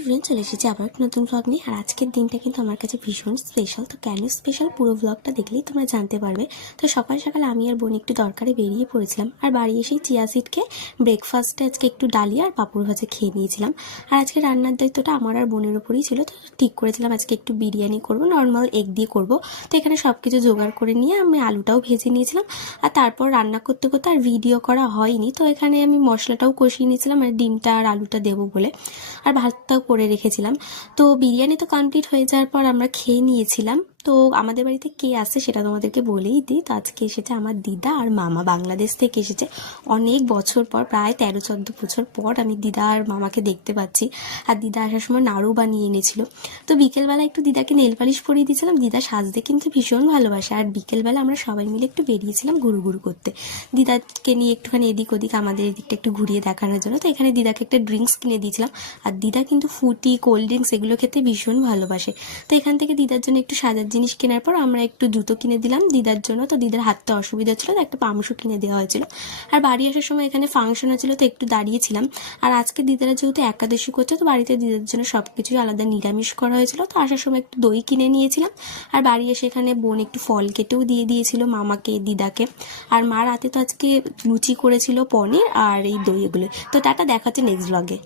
Everyone, চলে এসেছি আবার একটা নতুন ব্লগ নিয়ে। আর আজকের দিনটা কিন্তু আমার কাছে ভীষণ স্পেশাল। তো কেন স্পেশাল পুরো ব্লগটা দেখলেই তোমরা জানতে পারবে। তো সকাল সকাল আমি আর বোন একটু দরকারে বেরিয়ে পড়েছিলাম, আর বাড়ি এসেই চিয়া সিড খেয়ে ব্রেকফাস্টে আজকে একটু ডালিয়া আর পাঁপড় ভাজা খেয়ে নিয়েছিলাম। আর আজকে রান্নার দায়িত্বটা আমার আর বোনের ওপরেই ছিল। তো ঠিক করেছিলাম আজকে একটু বিরিয়ানি করব, নর্মাল এগ দিয়ে করব। তো এখানে সব কিছু জোগাড় করে নিয়ে আমি আলুটাও ভেজে নিয়েছিলাম। আর তারপর রান্না করতে করতে আর ভিডিও করা হয়নি। তো এখানে আমি মশলাটাও কষিয়ে নিয়েছিলাম আর ডিমটা আর আলুটা দেবো বলে, আর ভাতটাও করে রেখেছিলাম। তো বিরিয়ানি তো কমপ্লিট হয়ে যাওয়ার পর আমরা খেয়ে নিয়েছিলাম। তো আমাদের বাড়িতে কে আসছে সেটা তোমাদেরকে বলেই দিই। তো আজকে এসেছে আমার দিদা আর মামা, বাংলাদেশ থেকে এসেছে। অনেক বছর পর, প্রায় 13-14 বছর পর আমি দিদা আর মামাকে দেখতে পাচ্ছি। আর দিদা আসার সময় নাড়ু বানিয়ে এনেছিল। তো বিকেলবেলা একটু দিদাকে নেল পালিশ পরিয়ে দিয়েছিলাম। দিদা সাজতে কিন্তু ভীষণ ভালোবাসে। আর বিকেলবেলা আমরা সবাই মিলে একটু বেরিয়েছিলাম ঘুরু ঘুরু করতে, দিদাকে নিয়ে একটুখানি এদিক ওদিক আমাদের এদিকটা একটু ঘুরিয়ে দেখানোর জন্য। তো এখানে দিদাকে একটা ড্রিঙ্কস কিনে দিয়েছিলাম। আর দিদা কিন্তু ফুটি, কোল্ড ড্রিঙ্কস এগুলো খেতে ভীষণ ভালোবাসে। তো এখান থেকে দিদার জন্য একটু সাজার জিনিস কেনার পর আমরা একটু জুতো কিনে দিলাম দিদার জন্য। তো দিদার হাতটা অসুবিধা ছিল, তো একটা পামশু কিনে দেওয়া হয়েছিল। আর বাড়ি আসার সময় এখানে ফাংশন হয়েছিল, তো একটু দাঁড়িয়েছিলাম। আর আজকে দিদারা যেহেতু একাদশী করছে, তো বাড়িতে দিদার জন্য সব কিছুই আলাদা নিরামিষ করা হয়েছিল। তো আসার সময় একটু দই কিনে নিয়েছিলাম। আর বাড়ি এসে এখানে বোন একটু ফল কেটেও দিয়ে দিয়েছিল মামাকে, দিদাকে। আর মা রাতে তো আজকে লুচি করেছিল, পনির আর এই দই, এগুলো। তো টাটা, দেখা হচ্ছে নেক্সট ব্লগে।